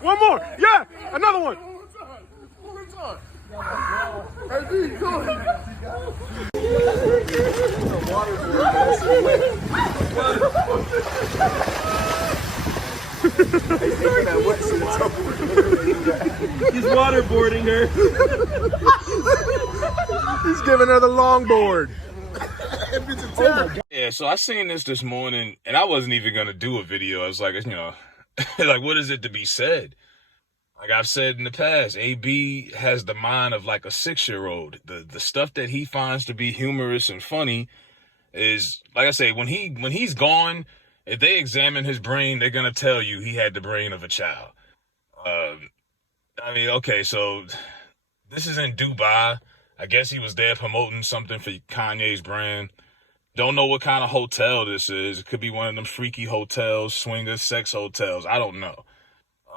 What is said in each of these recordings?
One more. Yeah, another one. One more time. Hey, B, go ahead. He's waterboarding her. He's giving her the longboard. Yeah, so I seen this morning, and I wasn't even gonna do a video. I was like, like, what is it to be said? Like I've said in the past, AB has the mind of like a 6-year-old. The stuff that he finds to be humorous and funny is, like I say, when he's gone, if they examine his brain, they're gonna tell you he had the brain of a child. I mean, okay, so this is in Dubai. I guess he was there promoting something for Kanye's brand. Don't know what kind of hotel this is. It could be one of them freaky hotels, swinger, sex hotels. I don't know.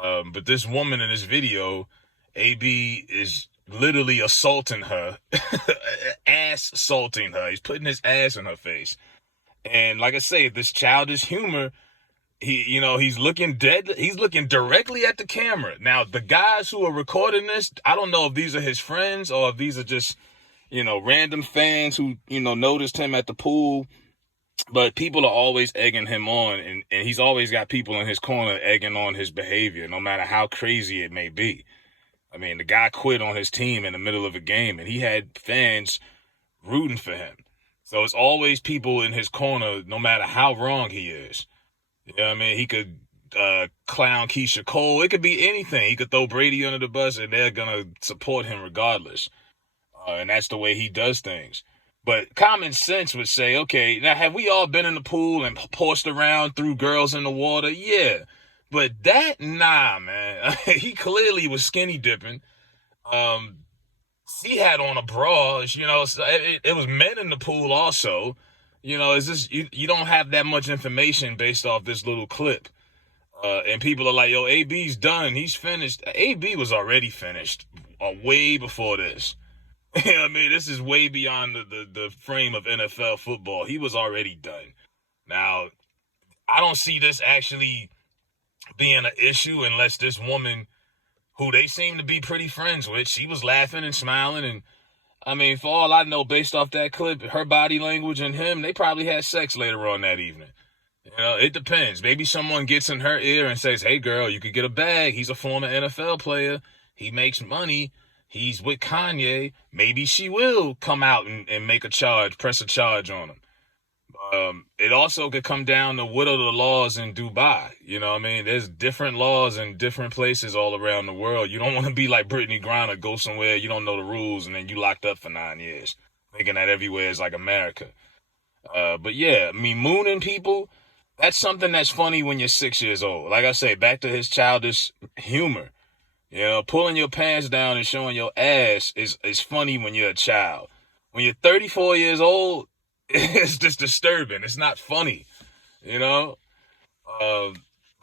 But this woman in this video, AB is literally assaulting her, ass assaulting her. He's putting his ass in her face. And like I say, this childish humor, he's looking dead. He's looking directly at the camera. Now, the guys who are recording this, I don't know if these are his friends or if these are just, random fans who, noticed him at the pool. But people are always egging him on, and he's always got people in his corner egging on his behavior, no matter how crazy it may be. I mean, the guy quit on his team in the middle of a game, and he had fans rooting for him. So it's always people in his corner, no matter how wrong he is. You know what I mean? He could clown Keisha Cole. It could be anything. He could throw Brady under the bus, and they're going to support him regardless. And that's the way he does things. But common sense would say, okay, now have we all been in the pool and horsed around, threw girls in the water? Yeah. But nah, man. He clearly was skinny dipping. He had on a bra, so it was men in the pool also. It's just, you don't have that much information based off this little clip. And people are like, yo, AB's done. He's finished. AB was already finished way before this. You know what I mean? This is way beyond the frame of NFL football. He was already done. Now, I don't see this actually being an issue unless this woman, who they seem to be pretty friends with, she was laughing and smiling. And, I mean, for all I know, based off that clip, her body language and him, they probably had sex later on that evening. It depends. Maybe someone gets in her ear and says, hey, girl, you could get a bag. He's a former NFL player. He makes money. He's with Kanye. Maybe she will come out and make a charge, press a charge on him. It also could come down to what are the laws in Dubai. You know what I mean? There's different laws in different places all around the world. You don't want to be like Brittany Griner, go somewhere, you don't know the rules, and then you locked up for 9 years, thinking that everywhere is like America. But yeah, I mean, mooning people, that's something that's funny when you're 6 years old. Like I say, back to his childish humor. Pulling your pants down and showing your ass is funny when you're a child. When you're 34 years old, it's just disturbing. It's not funny, But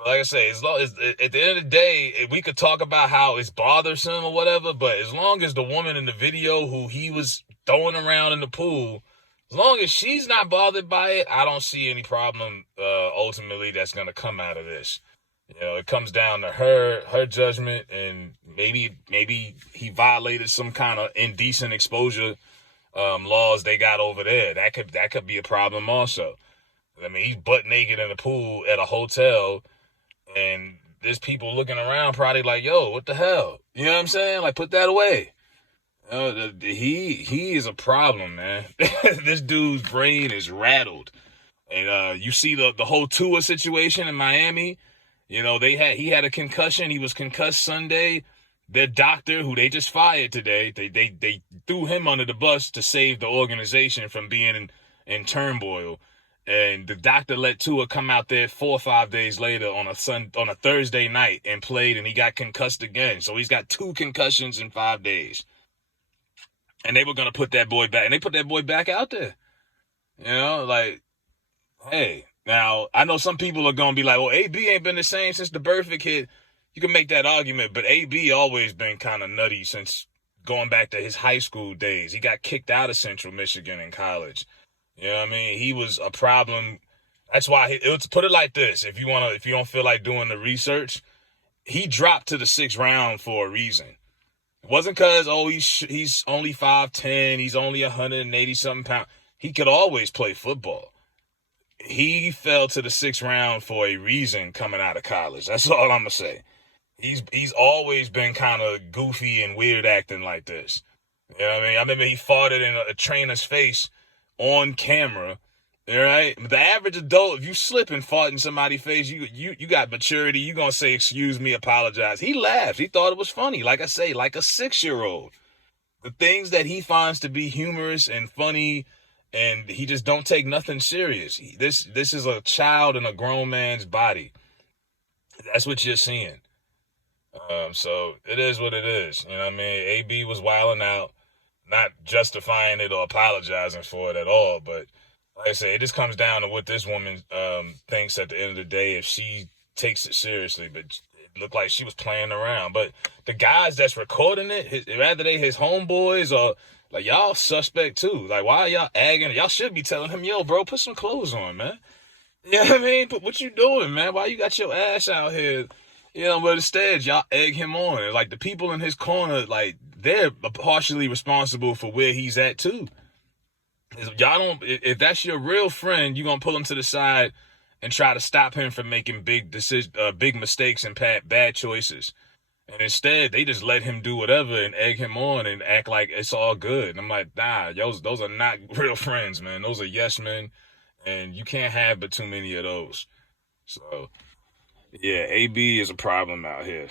like I say, as long as at the end of the day, we could talk about how it's bothersome or whatever, but as long as the woman in the video who he was throwing around in the pool, as long as she's not bothered by it, I don't see any problem ultimately that's going to come out of this. It comes down to her judgment, and maybe he violated some kind of indecent exposure laws they got over there. That could be a problem also. I mean, he's butt naked in the pool at a hotel, and there's people looking around probably like, yo, what the hell? You know what I'm saying? Like, put that away. He is a problem, man. This dude's brain is rattled. And you see the whole Tua situation in Miami. He had a concussion. He was concussed Sunday. Their doctor, who they just fired today, they threw him under the bus to save the organization from being in turmoil. And the doctor let Tua come out there 4 or 5 days later on a Thursday night and played, and he got concussed again. So he's got 2 concussions in 5 days. And they were going to put that boy back, and they put that boy back out there. Hey. Now, I know some people are going to be like, well, AB ain't been the same since the Burfict hit. You can make that argument, but AB always been kind of nutty since going back to his high school days. He got kicked out of Central Michigan in college. You know what I mean? He was a problem. That's why, let's put it like this. If you don't feel like doing the research, he dropped to the 6th round for a reason. It wasn't because, oh, he's only 5'10", he's only 180 something pounds. He could always play football. He fell to the 6th round for a reason coming out of college. That's all I'm gonna say. He's always been kind of goofy and weird acting like this. You know what I mean? I remember he farted in a trainer's face on camera. All right? The average adult, if you slip and fart in somebody's face, you got maturity. You gonna say, excuse me, apologize. He laughed. He thought it was funny. Like I say, like a 6-year-old. The things that he finds to be humorous and funny, and he just don't take nothing serious. This is a child in a grown man's body. That's what you're seeing. So it is what it is. You know what I mean? AB was wilding out, not justifying it or apologizing for it at all. But like I say, it just comes down to what this woman thinks at the end of the day, if she takes it seriously. But it looked like she was playing around. But the guys that's recording it, rather they his homeboys or like y'all suspect too. Like, why are y'all agging? Y'all should be telling him, yo, bro, put some clothes on, man. You know what I mean? But what you doing, man? Why you got your ass out here? You know, but instead, y'all egg him on. Like, the people in his corner, like, they're partially responsible for where he's at, too. If that's your real friend, you're going to pull him to the side and try to stop him from making big mistakes and bad choices. And instead, they just let him do whatever and egg him on and act like it's all good. And I'm like, nah, those are not real friends, man. Those are yes men. And you can't have but too many of those. So... yeah, AB is a problem out here.